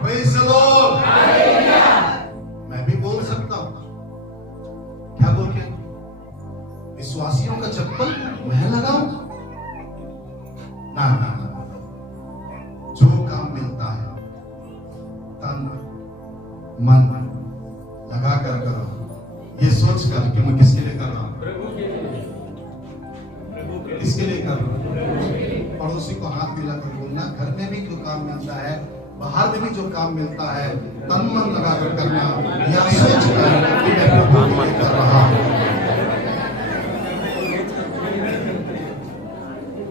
Praise the Lord. मैं भी बोल सकता हूं, क्या बोल के? विश्वासियों का चप्पल मैं लगाऊं? ना ना ना, जो काम मिलता है तन मन लगा कर करो, ये सोच कर कि मैं किसके लिए कर रहा हूं, किसके लिए कर रहा हूं। पड़ोसी को हाथ मिला कर बोलना, घर में भी जो काम मिलता है, बाहर में भी जो काम मिलता है, तन मन लगा कर करना, यह सोच कर कि मैं प्रभु के लिए कर रहा हूं।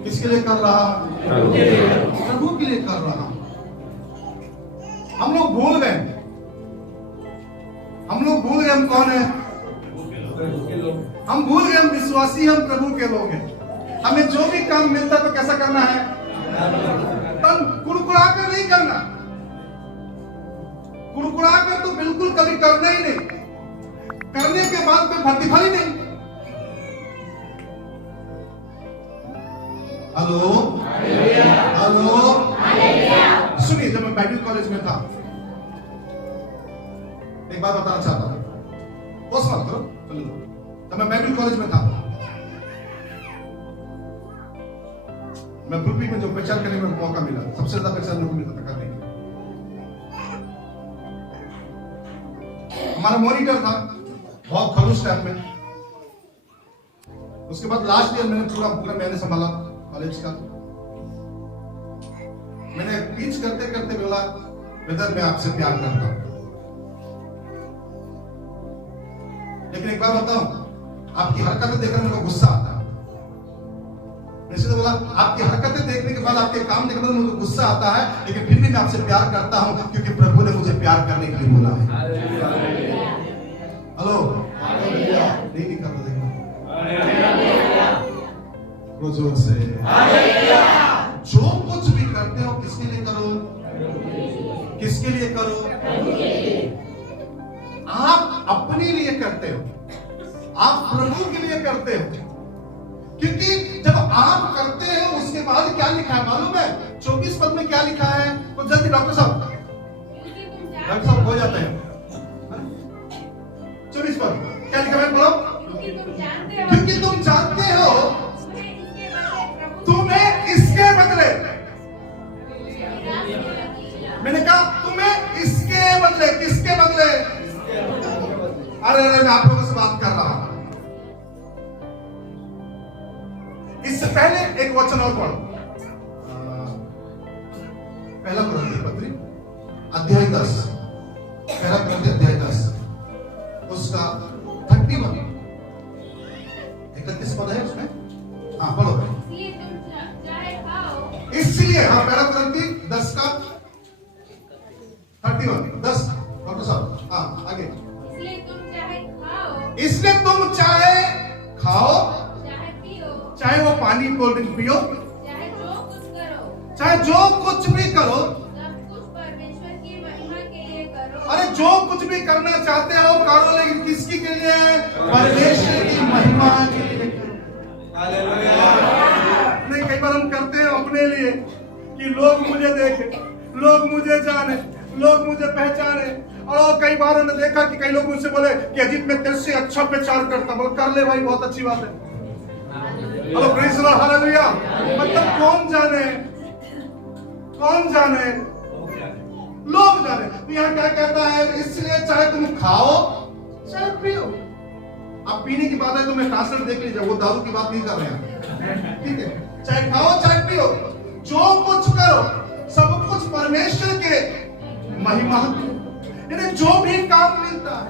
किसके लिए कर रहा हूं? प्रभु के लिए कर रहा हूं। हम लोग भूल गए, हम कौन है? हम भूल गए हम विश्वासी, हम प्रभु के लोग हैं। हमें जो भी काम मिलता तो कैसा करना है? तन कुड़कुड़ा कर नहीं करना। कुड़कुड़ा कर तो बिल्कुल कभी करना ही नहीं, करने के बाद कोई प्रतिफल ही नहीं। हेलो हेलो, सुनिए, जब मैं बाइबल कॉलेज में था, एक बात बताना चाहता हूं, बस मत करो, चलो। जब मैं बाइबल कॉलेज में था, मैं ग्रुप में जो प्रचार करने में मौका मिला, सबसे ज्यादा प्रचार मेरे को मिलता था करने के। हमारा मॉनिटर था, बहुत खड़ूस टाइम में। उसके बाद लास्ट ईयर मैंने पूरा मैंने संभाला कॉलेज का। मैंने टीच करते करते बोला, ब्रदर मैं आपसे प्यार करता हूं, लेकिन एक बार बताऊं, आपकी हरकतें देखकर मेरे को गुस्सा आता है। मैंने बोला, आपकी हरकतें देखने के बाद, आपके काम देखने के बाद मुझे गुस्सा आता है, लेकिन फिर भी मैं आपसे प्यार करता हूं, क्योंकि प्रभु ने मुझे प्यार करने के लिए बोला है। हेलो, नहीं कर रहा, जोर से। जो कुछ भी करते हो किसके लिए करो? किसके लिए करो? आप अपने लिए करते हो, आप प्रभु के लिए करते हो। क्योंकि जब आप करते हो उसके बाद क्या लिखा है मालूम है? 24 पद में क्या लिखा है? तो जल्दी डॉक्टर साहब हो जाते हैं। 24 पद क्या लिखा है? बोलो। क्योंकि तुम जानते हो तुम्हें इसके बदले, मैंने कहा तुम्हें इसके बदले, किसके बदले? अरे मैं आप लोगों से बात कर रहा हूं। इससे पहले एक वचन और पढ़ो, पहला कुरिन्थियों पत्री अध्याय 10, पहला कुरिन्थियों अध्याय 10 उसका 31 पद है उसमें। हाँ पढ़ो। इसलिए हाँ, पहला कुरिन्थियों 10 का 31 10 डॉक्टर साहब, हाँ आगे। इसलिए तुम चाहे खाओ, चाहे वो पानी कोल्ड ड्रिंक पियो, चाहे जो कुछ भी करो, सब कुछ परमेश्वर की महिमा के लिए करो। अरे जो कुछ भी करना चाहते हो करो, लेकिन किसकी के लिए? परमेश्वर की महिमा के लिए करो। नहीं, कई बार हम करते हैं अपने लिए कि लोग मुझे देखें, लोग मुझे जाने, लोग मुझे पहचाने। और कई बार हमने देखा कि कई लोग मुझसे बोले कि अजीत मैं तेरे से अच्छा प्रचार करता हूं। कर ले भाई, बहुत अच्छी बात है। Hello praise the Lord, hallelujah. मतलब कौन जाने, कौन जाने, लोग जाने। तो यहाँ क्या कहता है? इसलिए चाहे तुम खाओ चाहे पियो। अब पीने की बात है तो मैं ट्रांसलेट देख लीजिए, वो दारू की बात नहीं कर रहे हैं, ठीक है? चाहे खाओ चाहे पियो, जो कुछ करो सब कुछ परमेश्वर के महिमा। यानी जो भी काम मिलता है,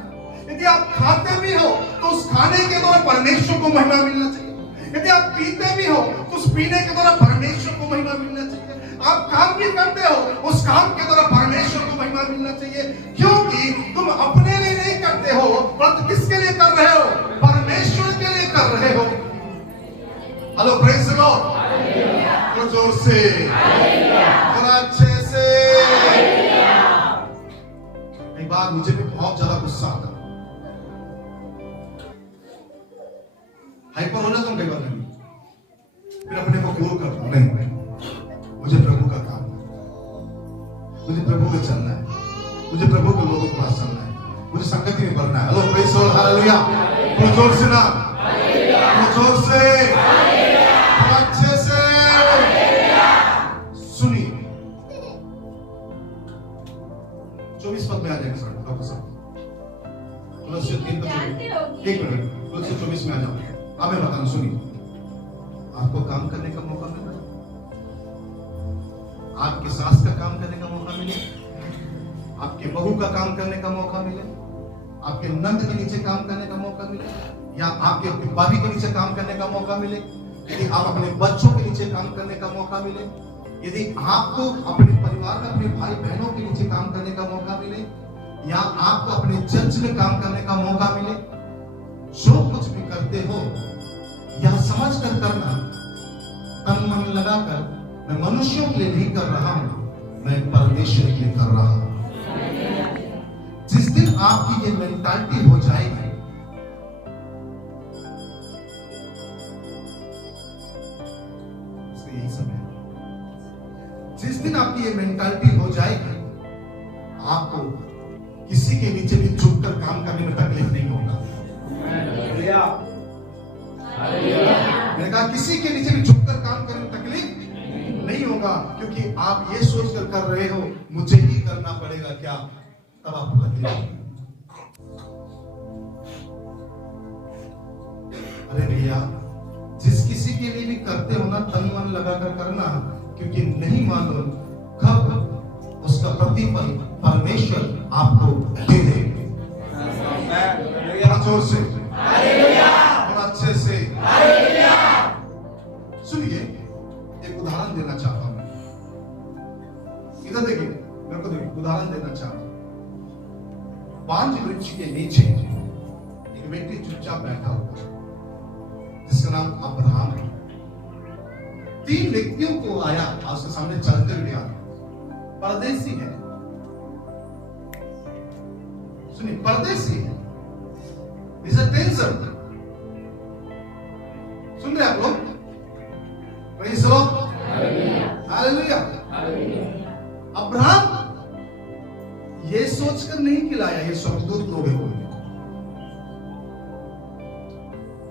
यदि आप खाते भी हो तो उस खाने के द्वारा परमेश्वर को महिमा मिलना चाहिए। यदि आप पीते भी हो तो उस पीने के द्वारा परमेश्वर को महिमा मिलना चाहिए। आप काम भी करते हो, उस काम के द्वारा परमेश्वर को महिमा मिलना चाहिए, क्योंकि तुम अपने लिए नहीं करते हो, परंतु किसके लिए कर रहे हो? परमेश्वर के लिए कर रहे हो। हेलो प्रेज़ द लॉर्ड, तो जोर से, थोड़ा अच्छे से। एक बार मुझे भी बहुत ज्यादा गुस्सा आता, हाइपर हो जाता हूं कई बार, नहीं फिर अपने को क्योर करता हूं, नहीं मुझे प्रभु का काम है। मुझे संगति में बढ़ना है। Hello praise Lord, hallelujah. थोड़ा जोर से ना, थोड़ा जोर से, थोड़ा अच्छे से सुनिए। 24 पद में आ जाएंगे सर, डॉक्टर साहब। कुलस्सी 3 पद, एक मिनट, कुलस्सी 24 में आ जाओ। अब मैं बताना, सुनिए। आपको काम करने का मौका मिला, आपके सास का काम करने का मौका मिले, आपके बहू का काम करने का मौका मिले, आपके नंद के नीचे काम करने का मौका मिले, या आपके भाभी के नीचे काम करने का मौका मिले, यदि आप अपने बच्चों के नीचे काम करने का मौका मिले, यदि आपको अपने परिवार में अपने भाई बहनों के नीचे काम करने का मौका मिले, या आपको अपने चर्च में काम करने का मौका मिले, जो कुछ भी करते हो यह समझ कर करना, तन मन लगाकर। मैं मनुष्यों के लिए नहीं कर रहा हूं, मैं परमेश्वर के लिए कर रहा हूं। जिस दिन आपकी ये मेंटालिटी हो जाएगी, यही समय है। जिस दिन आपकी ये मेंटालिटी हो जाएगी, आपको किसी के नीचे भी झुककर काम करने में तकलीफ नहीं होगा। मैंने कहा किसी के नीचे भी झुककर काम करने में तकलीफ नहीं होगा, क्योंकि आप ये सोचकर कर रहे हो मुझे ही करना पड़ेगा क्या, तब आपको तकलीफ। अरे भैया, जिस किसी के लिए भी करते हो ना, तन मन लगाकर करना, क्योंकि नहीं मालूम कब उसका प्रतिफल परमेश्वर आपको दे दे। जोर से, और अच्छे से सुनिए। एक उदाहरण देना चाहता हूं, इधर देखिए, मेरे को देखिए, उदाहरण देना चाहता हूं। पांच वृक्ष के नीचे एक व्यक्ति चुपचाप बैठा हुआ, जिसका नाम अब्राहम है। 3 व्यक्तियों को आया, उसके सामने चलते हुए आया, परदेसी है। सुनिए, परदेसी है, इज अ टेंशन। सुन रहे आप लोग? Praise the Lord, hallelujah. Abraham ये सोचकर नहीं खिलाया ये स्वर्गदूत लोग हैं।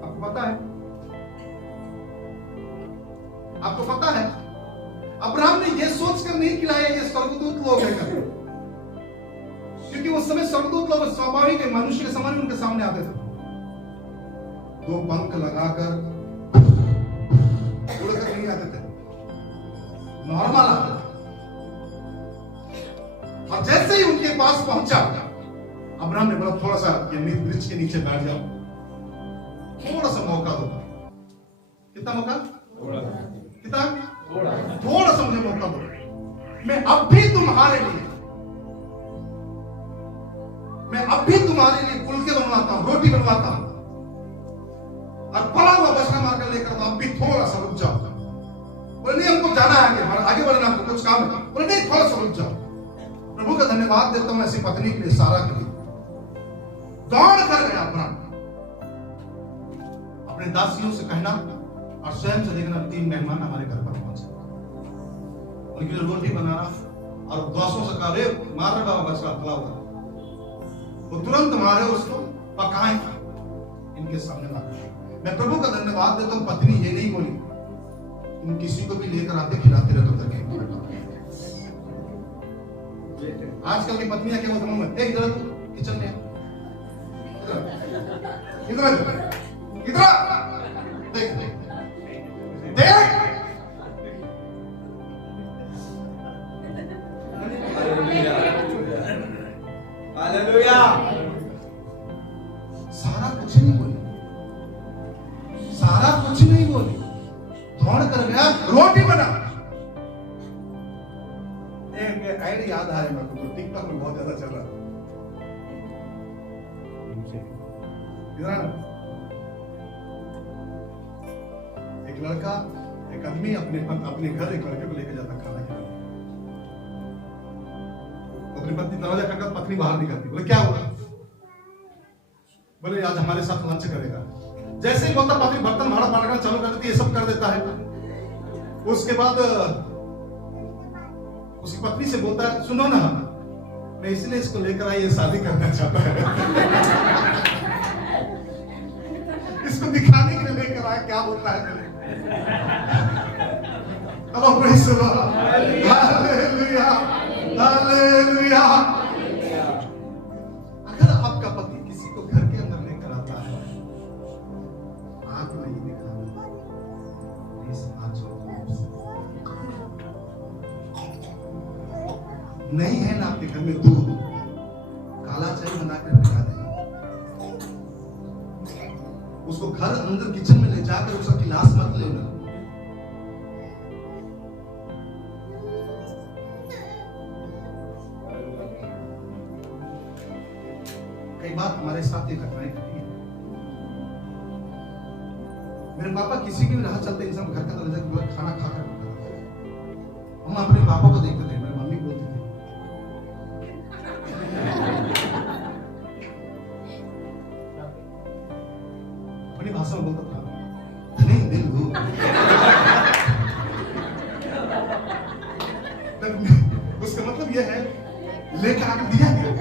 आपको पता है, आपको पता है, अब्राहम ने ये सोचकर नहीं खिलाया ये स्वर्गदूत लोग हैं, क्योंकि उस समय स्वर्गदूत लोग स्वाभाविक है, मनुष्य के समान उनके सामने आते थे। 2 पंख लगाकर उड़कर नहीं आते थे, नॉर्मल आते थे। और जैसे ही उनके पास पहुंचा, अब्राहम ने बोला थोड़ा सा ये वृक्ष के नीचे बैठ जाओ, थोड़ा सा मौका दो। कितना मौका? कितना? थोड़ा सा मुझे मौका दो। मैं अब भी तुम्हारे लिए फुलके बनवाता हूं, रोटी बनवाता हूं, और पड़ा हुआ बछड़ा मारकर लेकर तो अब भी थोड़ा सा रुक जाओ। बोले नहीं, हमको जाना है आगे बढ़ना, हमको कुछ काम है। बोले नहीं, थोड़ा सा रुक जाओ। प्रभु का धन्यवाद देता हूं ऐसी पत्नी के लिए, सारा के लिए। दौड़ कर गया अब्राहम, अपने दासियों से कहना और स्वयं से देखना 3 मेहमान हमारे घर पर पहुंचे, उनके लिए रोटी बनाना, और दासों से कहा, रे मार रहे बाबा बछड़ा खड़ा हुआ, वो तुरंत मारे, उसको पकाए, इनके सामने मारे। मैं प्रभु का धन्यवाद देता हूं, पत्नी ये नहीं बोली, इन किसी को भी लेकर आते खिलाते रहते करके। आजकल की पत्नियां क्या बोलती हैं, इधर किचन में, इधर देख देख, हालेलुया। सारा कुछ नहीं बोली, सारा कुछ नहीं बोली, दौड़ कर गया, रोटी बना। एक आइडिया याद आ रहा है मेरे को, टिकटॉक में बहुत ज्यादा चल रहा है। एक लड़का, एक आदमी अपने घर एक लड़के को लेकर जाता खाना खिलाने। अपनी पत्नी दरवाजा खटखटाती, पत्नी बाहर निकलती, बोले क्या हुआ? बोले आज हमारे साथ लंच करेगा। जैसे ही बोलता, पत्नी बर्तन भाड़ा पलटना चालू कर देती, ये सब कर देता है। उसके बाद उसकी पत्नी से बोलता है, सुनो ना, मैं इसलिए इसको लेकर आई, ये शादी करना चाहता है। इसको दिखाने के लिए लेकर आया क्या होता है। Hello praise the Lord, hallelujah hallelujah. अगर आपका पति किसी को घर के अंदर लेकर आता है, आंख नहीं दिखाना, प्लीज हाथ जोड़ो। नहीं है ना आपके घर में दूध, काला चाय बनाकर पिला देना। उसको घर अंदर किचन में ले जाकर उसका गिलास मत लेना। कई बार हमारे साथ ये घटनाएं घटी है। मेरे पापा किसी की भी राह चलते इंसान घर का दरवाजा खोला, खाना खाकर हम अपने पापा को देखते थे। मेरी मम्मी बोलती थी अपनी भाषा में बोलता था, नहीं दिल हो। उसका मतलब यह है लेकर आकर दिया गया।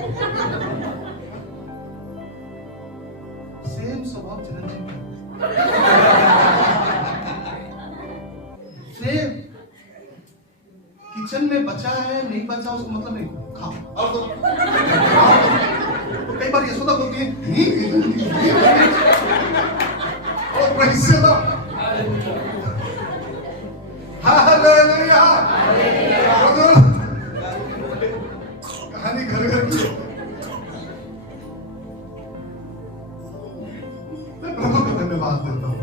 सेम स्वभाव चिरंजीव का, सेम। किचन में बचा है नहीं बचा उसको मतलब नहीं, खाओ और तो कई बार यशोदा बोलती है और प्रेज़ द लॉर्ड, हालेलुया। कहानी घर घर की। मैं प्रभु को धन्यवाद देता हूं।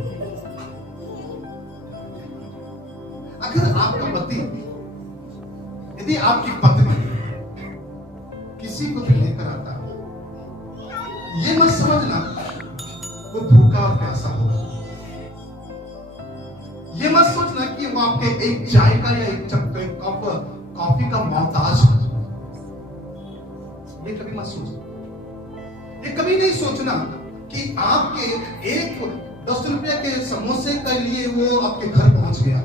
अगर आपका पति, यदि आपकी पत्नी किसी को भी लेकर आता है, ये मत समझना वो भूखा और प्यासा होगा। ये मत सोचना कि वो आपके एक चाय का या एक कप कॉफी का मोहताज है। ये कभी मत सोचना। ये कभी नहीं सोचना कि आपके एक 10 रुपए के समोसे के लिए वो आपके घर पहुंच गया।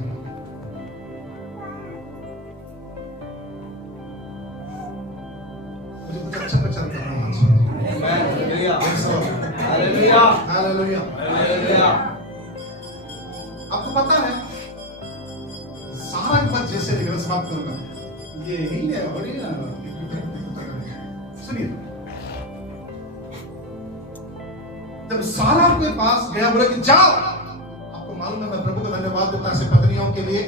मुझे कुछ अच्छा पहचान करना है आज। Hallelujah hallelujah hallelujah. आपको पता है सारा बात जैसे लेकर समाप्त करूंगा, ये नहीं है बड़ी ना। सुनिए, जब सारा के पास गया, बोला कि जाओ। आपको मालूम है मैं प्रभु को धन्यवाद देता ऐसे पत्नियों के लिए।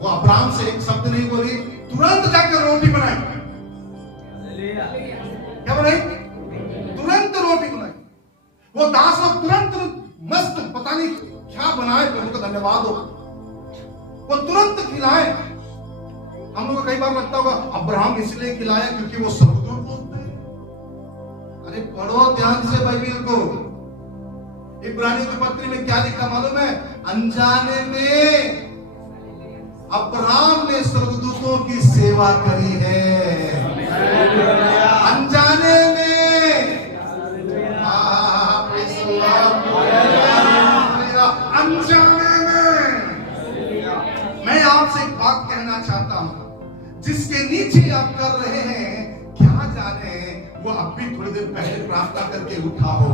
वो अब्राहम से एक शब्द नहीं बोली, तुरंत जाकर रोटी बनाई। क्या बनाई? तुरंत रोटी बनाई। वो दास लोग तुरंत मस्त पता नहीं क्या बनाए, प्रभु का धन्यवाद हो। वो तुरंत खिलाए। हम लोग को कई बार लगता होगा अब्राहम इसलिए खिलाया क्योंकि वो स्वर्गदूत बोलते हैं। अरे पढ़ो ध्यान से बाइबल को। इब्रानियों की पत्री में क्या लिखा मालूम है? अनजाने में अब्राहम ने स्वर्गदूतों की सेवा करी है। अनजाने में अनजाने में। मैं आपसे एक बात कहना चाहता हूं, जिसके नीचे आप कर रहे हैं, क्या जाने वो अब भी थोड़ी देर पहले प्रार्थना करके उठा हो।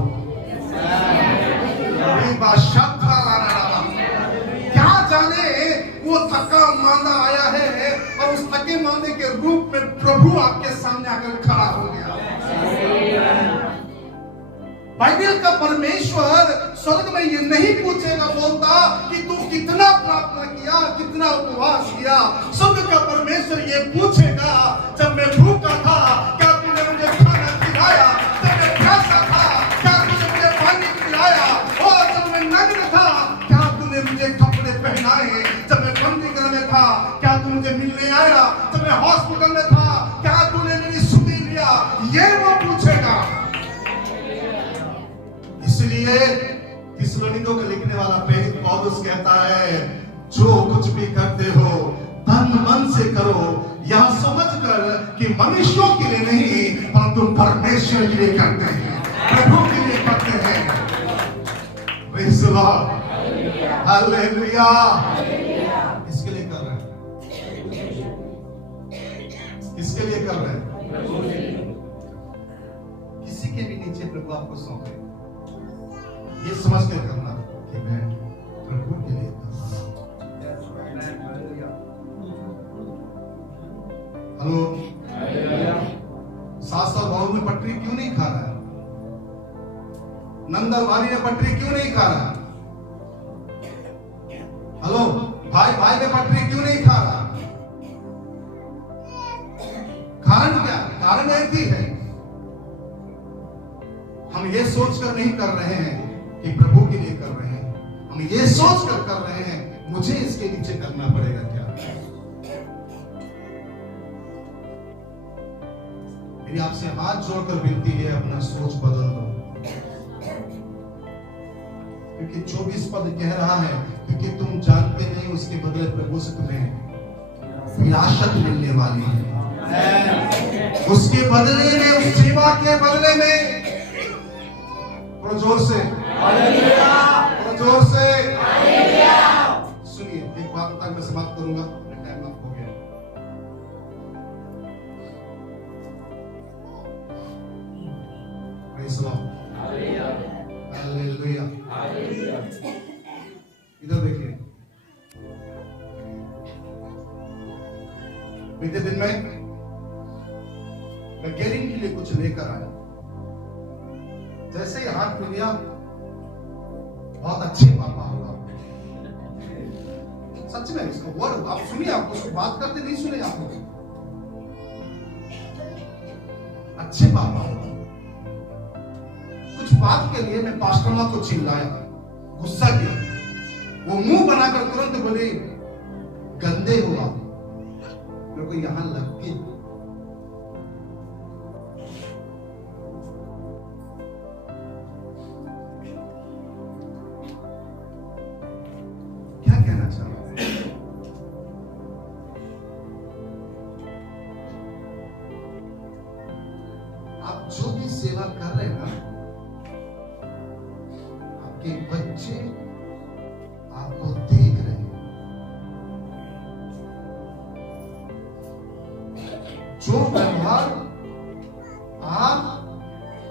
क्या जाने वो थका मांदा आया है और उस थके मांदे के रूप में प्रभु आपके सामने आकर खड़ा हो गया। बाइबल का परमेश्वर स्वर्ग में ये नहीं पूछेगा, बोलता कि तू कितना प्रार्थना किया, कितना उपवास किया। स्वर्ग का परमेश्वर ये पूछेगा, जब मैं भूखा था क्या तूने मुझे खाना खिलाया? जब मैं प्यासा था क्या तूने मुझे पानी पिलाया? और जब मैं नग्न था क्या तूने मुझे कपड़े पहनाए? जब मैं बंदीगृह में था क्या तू मुझे मिलने आया? जब मैं हॉस्पिटल में था क्या तूने मेरी सुनी लिया? ये वो पूछेगा। इसलिए थिस्सलुनीकियों को लिखने वाला प्रेरित पौलुस कहता है, जो कुछ भी करते हो तन मन से करो, यह समझकर कि मनुष्यों के लिए नहीं परंतु परमेश्वर के लिए करते हैं, प्रभु के लिए करते हैं। Praise the Lord, hallelujah. इसके लिए कर रहे हैं, किसके लिए कर रहे हैं? किसी के भी नीचे प्रभु आपको सौंप रहे, ये समझ कर करना कि मैं प्रभु के लिए कर रहा हूं। हेलो, सास और बहू में पटरी क्यों नहीं खा रहा है? नंद और भाभी में पटरी क्यों नहीं खा रहा? हेलो, भाई भाई में पटरी क्यों नहीं खा रहा? कारण क्या? कारण एक ही है, हम ये सोचकर नहीं कर रहे हैं कि प्रभु के लिए कर रहे हैं, हम ये सोचकर कर रहे हैं मुझे इसके नीचे करना पड़ेगा क्या। मेरी आपसे हाथ जोड़कर विनती है, अपना सोच बदल दो, क्योंकि 24 पद कह रहा है क्योंकि तुम जानते नहीं उसके बदले प्रभु से तुम्हें विरासत मिलने वाली है। उसके बदले में, उस सेवा के बदले में, थोड़ा जोर से, थोड़ा जोर से सुनिए। एक बात तक मैं समाप्त करूंगा, टाइम अप हो गया। Praise the Lord, hallelujah, hallelujah. इधर देखिए, बीते दिन में मैं गेरिंग के लिए कुछ लेकर आया, जैसे ही हाथ में लिया, बहुत अच्छे पापा होगा, सच में इसको वर्ड आप सुनिए, आपको उसको बात करते नहीं सुने आप लोग, अच्छे पापा होगा। कुछ बात के लिए मैं पास्टर को चिल्लाया, गुस्सा किया, वो मुंह बनाकर तुरंत बोले गंदे हुआ, मेरे को यहां लग गई। क्या कहना चाह रहा हूं? आप जो भी सेवा कर रहे हैं ना, आपके बच्चे आपको देख रहे हैं। जो व्यवहार आप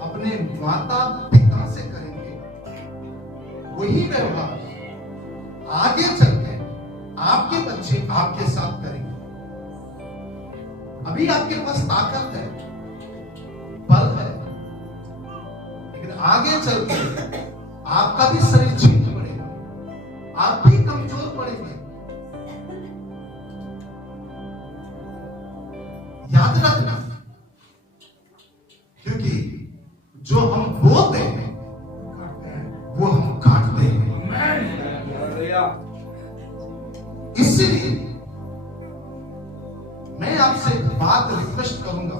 अपने माता पिता से करेंगे, वही व्यवहार आगे चल के आपके बच्चे आपके साथ करेंगे। अभी आपके पास ताकत है, बल है, लेकिन आगे चल के आपका भी शरीर छीन पड़ेगा, आप भी कमजोर पड़ेंगे। याद रखना, क्योंकि जो हम बोते हैं वो हम काटते हैं। इसलिए मैं आपसे बात रिक्वेस्ट करूंगा,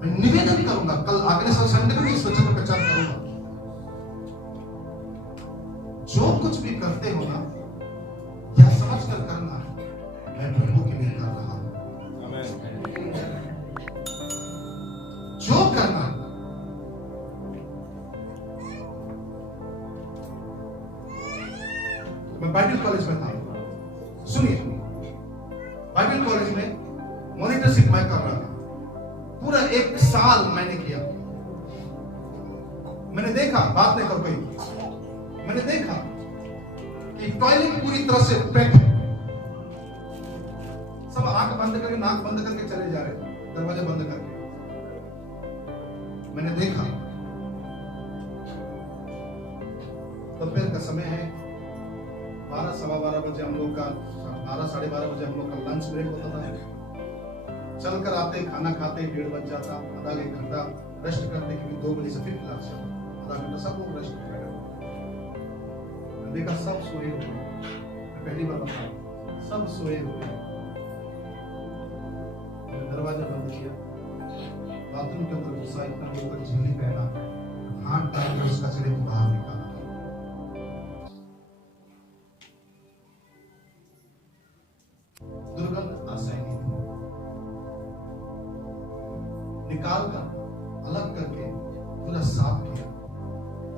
मैं निवेदन करूंगा, कल अगले संडे को इस वचन का प्रचार करूंगा। जो कुछ भी करते हो ना, यह समझ कर करना मैं प्रभु के लिए कर रहा हूं। जो करना, मैं बाइबल कॉलेज में था, सुनिए, बाइबल कॉलेज में मॉनिटरशिप मैं कर रहा था, पूरा 1 साल मैंने किया। मैंने देखा, बात नहीं कर पाई, मैंने देखा कि टॉयलेट पूरी तरह से पैक है, सब आंख बंद करके, नाक बंद करके चले जा रहे, दरवाजा बंद करके। मैंने देखा, दोपहर का समय है, 12 सवा 12 बजे हम लोग का, 12 साढ़े 12 बजे हम लोग का लंच ब्रेक होता था। चलकर आते, खाना खाते 1:30 बज जाता, आधा 1 घंटा रेस्ट करते, क्योंकि 2 बजे से फिर क्लास चलता, आधा घंटा सब लोग रेस्ट कर रहे। देखा सब सोए हुए, पहली बार बता, सब सोए हुए। दरवाजा बंद किया, बाथरूम के अंदर घुसा, इतना ऊपर झिल्ली पहना, हाथ डालकर उसका शरीर बाहर निकाला। दुर्गंध असहनीय थी, निकाल कर अलग करके पूरा साफ किया।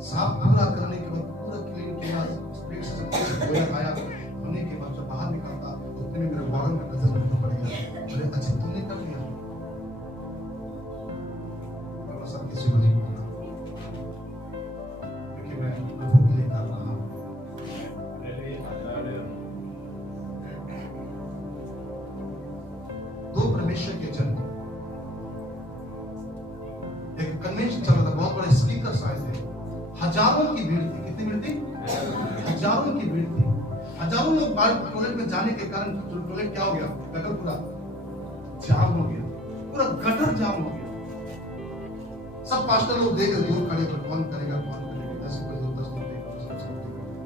साफ पूरा करने के बाद पूरा क्लीन किया, स्प्रे से धोया खाया, होने के बाद जब बाहर निकलता तो उतने में मेरे वार्डन का नजर मुझ पर पड़ गया। बोले अच्छा तूने कर लिया, सब हजारों की भीड़ थी। कितनी भीड़ थी? हजारों की भीड़ थी। हजारों लोग टॉयलेट में जाने के कारण टॉयलेट क्या हो गया? गटर पूरा जाम हो गया, पूरा गटर जाम हो गया। सब पास्टर लोग देख रहे दूर खड़े, पर कौन करेगा, कौन करेगा? 10 लोग देख, 10 लोग देख,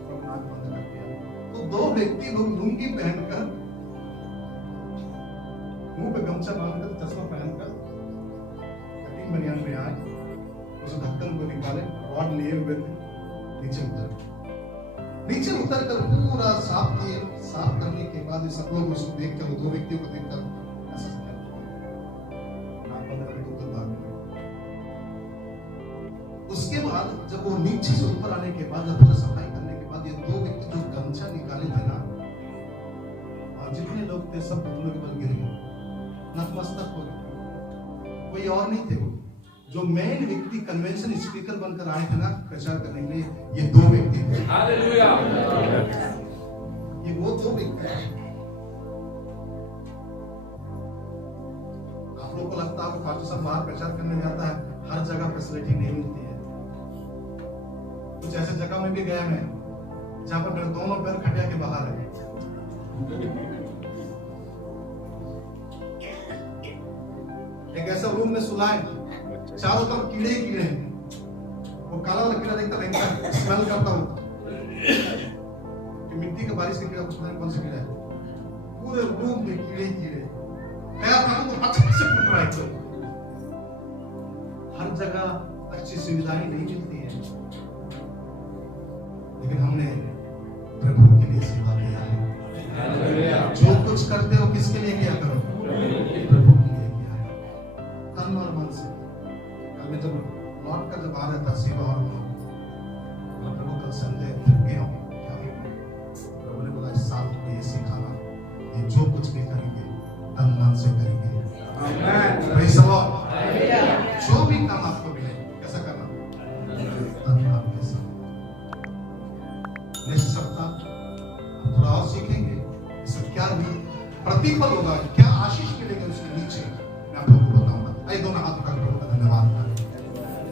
और नाक बंद कर दिया। तो 2 व्यक्ति लोग लुंगी पहनकर, मुंह पे गमछा बांधकर, चश्मा पहनकर कटिंग बनियान में आए, उस ढक्कन को निकाले, रॉड लिए हुए थे, नीचे उतर कर पूरा साफ किए। साफ करने के बाद सब लोग उसको देखकर, 2 व्यक्तियों को देखकर ऐसा उसके बाद जब वो नीचे से ऊपर आने के बाद, पूरा सफाई करने के बाद, ये 2 व्यक्ति जो गमछा निकाले थे ना, और जितने लोग थे सब घुटनों के बल गिर गए, नतमस्तक हो गए। कोई और नहीं थे, वो जो मेन व्यक्ति कन्वेंशन स्पीकर बनकर आए थे ना प्रचार करने के लिए, ये 2 व्यक्ति थे। हालेलुया। ये वो 2 व्यक्ति हैं। आप लोगों को लगता है पास्टर साहब बाहर प्रचार करने जाता है, हर जगह फैसिलिटी नहीं मिलती है। कुछ ऐसे जगह में भी गया मैं जहां पर मेरे दोनों पैर खटिया के बाहर है। एक ऐसा रूम में सुलाए, चारों तरफ कीड़े ही कीड़े हैं। वो काला वाला कीड़ा देखता रहता, स्मेल करता हूं कि मिट्टी का बारिश का कीड़ा, कुछ कौन सा कीड़ा है, पूरे रूम में कीड़े ही कीड़े। क्या तो हाथ से फूट रहा है। हर जगह अच्छी सुविधाएं नहीं मिलती है, लेकिन हमने प्रभु के लिए सेवा किया है। जो कुछ करते हो किसके लिए किया करो? प्रभु के लिए किया है, तन और मन से। कल मैं जब लौट कर जब आ रहा था सेवा और प्रभु कल संडे थक गया हूँ, प्रभु ने बोला इस साल को ये सिखाना, ये जो कुछ भी करेंगे तन मन से करेंगे। Praise the Lord. जो भी काम आपको मिले कैसा करना? तन मन के साथ। नेक्स्ट सप्ताह थोड़ा और सीखेंगे इसका क्या प्रतिफल होगा, क्या आशीष मिलेगा उसके नीचे।